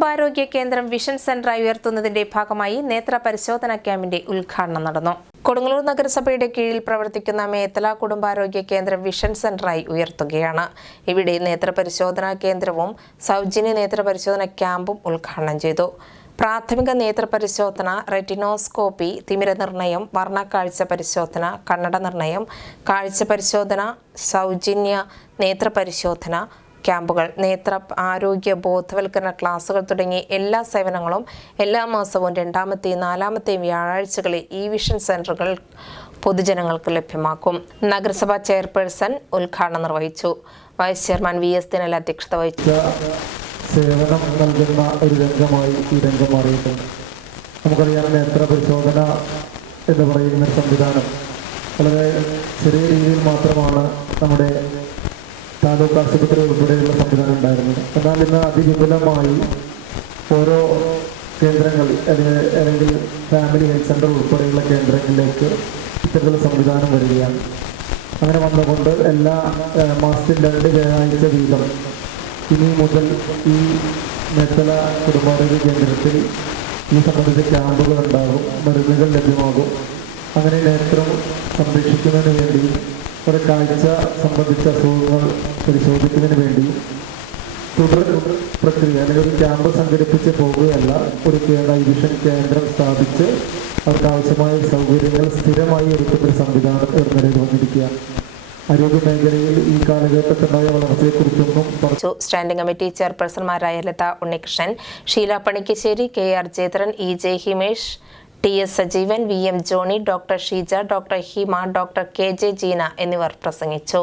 കുടുംബാരോഗ്യ കേന്ദ്രം വിഷൻ സെന്ററായി ഉയർത്തുന്നതിന്റെ ഭാഗമായി നേത്ര പരിശോധനാ ക്യാമ്പിന്റെ ഉദ്ഘാടനം നടന്നു. കൊടുങ്ങല്ലൂർ നഗരസഭയുടെ കീഴിൽ പ്രവർത്തിക്കുന്ന മേത്തല കുടുംബാരോഗ്യ കേന്ദ്രം വിഷൻ സെന്ററായി ഉയർത്തുകയാണ്. ഇവിടെ നേത്ര പരിശോധനാ കേന്ദ്രവും സൗജന്യ നേത്ര പരിശോധന ക്യാമ്പും ഉദ്ഘാടനം ചെയ്തു. പ്രാഥമിക നേത്ര പരിശോധന റെറ്റിനോസ്കോപ്പി തിമിര നിർണയം വർണക്കാഴ്ച പരിശോധന കണ്ണട നിർണയം കാഴ്ച പരിശോധന സൗജന്യ നേത്ര പരിശോധന ക്യാമ്പുകൾ നേത്ര ആരോഗ്യ ബോധവൽക്കരണ ക്ലാസുകൾ തുടങ്ങി എല്ലാ സേവനങ്ങളും എല്ലാ മാസവും രണ്ടാമത്തെയും നാലാമത്തെയും വ്യാഴാഴ്ചകളിൽ ഈ വിഷൻ സെന്ററുകൾ പൊതുജനങ്ങൾക്ക് ലഭ്യമാക്കും. നഗരസഭാ ചെയർപേഴ്സൺ ഉദ്ഘാടനം നിർവഹിച്ചു. Vice chairman V S Dinal അധ്യക്ഷത വഹിച്ചു. സേവനം നൽകുന്ന ഒരു രംഗമായി ഈ രംഗം മാറിയിട്ടുണ്ട്. നമുക്കറിയാം നേത്ര പരിശോധന എന്ന് പറയുന്ന സംവിധാനം വളരെ ചെറിയ രീതിയിൽ മാത്രമാണ് നമ്മുടെ താലൂക്ക് ആശുപത്രി ഉൾപ്പെടെയുള്ള സംവിധാനം ഉണ്ടായിരുന്നത് എന്നാൽ ഇന്ന് അതിവിപുലമായി ഓരോ കേന്ദ്രങ്ങൾ അല്ലെങ്കിൽ ഫാമിലി ഹെൽത്ത് സെന്റർ ഉൾപ്പെടെയുള്ള കേന്ദ്രങ്ങളിലേക്ക് ഇത്തരത്തിലുള്ള സംവിധാനം വരികയാണ്. അങ്ങനെ വന്നുകൊണ്ട് എല്ലാ മാസത്തിൽ രണ്ട് വ്യാഴാഴ്ച വീതം ഇനി മുതൽ ഈ മേത്തല കുടുംബാരോഗ്യ കേന്ദ്രത്തിൽ ഈ സംബന്ധിച്ച ക്യാമ്പുകൾ ഉണ്ടാകും മരുന്നുകൾ ലഭ്യമാകും. അങ്ങനെ നേത്രം സംരക്ഷിക്കുന്നതിന് വേണ്ടി ഒരു കാഴ്ച സംബന്ധിച്ച അസുഖങ്ങൾ പരിശോധിക്കുന്നതിന് വേണ്ടി തുടർ പ്രക്രിയ അല്ലെങ്കിൽ ഒരു ക്യാമ്പ് സംഘടിപ്പിച്ച് പോകുകയല്ല ഒരു വിഷൻ കേന്ദ്രം സ്ഥാപിച്ച് അവർക്ക് ആവശ്യമായ സൗകര്യങ്ങൾ സ്ഥിരമായി ഒരുക്കുന്ന ഒരു സംവിധാനം വളർച്ചയെക്കുറിച്ചൊന്നും പറ- ു standing committee ചെയർപേഴ്സൺമാരായ Latha Unnikrishnan Sheela Panikkassery K R Jetharan E J Himesh T S Sajeevan V M Johny doctor Sheeja doctor Hima doctor K J Jeena എന്നിവർ പ്രസംഗിച്ചു.